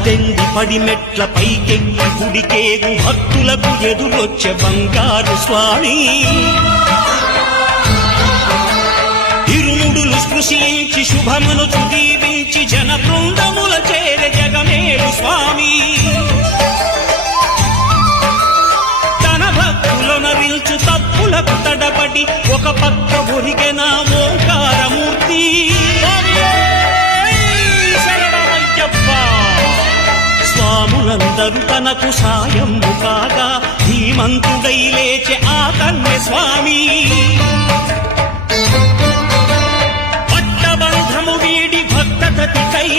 పద్దెనిమిది పడిమెట్ల పైకెక్కి గుడికేగు భక్తులకు ఎదురొచ్చే బంగారు స్వామి ఇరుముడులు స్పృశించి శుభమును దీవించి జన బృందముల చేరే జగమేలు స్వామి తన భక్తులనరించు తప్పులకు తడబడి ఒక పక్క ఒరిగెన ఓంకారమూర్తి స్వాములందరూ తనకు సాయము కాగా ధీమంతుడై లేచే ఆ కన్య స్వామి పట్టబంధము వీడి భక్తతతికై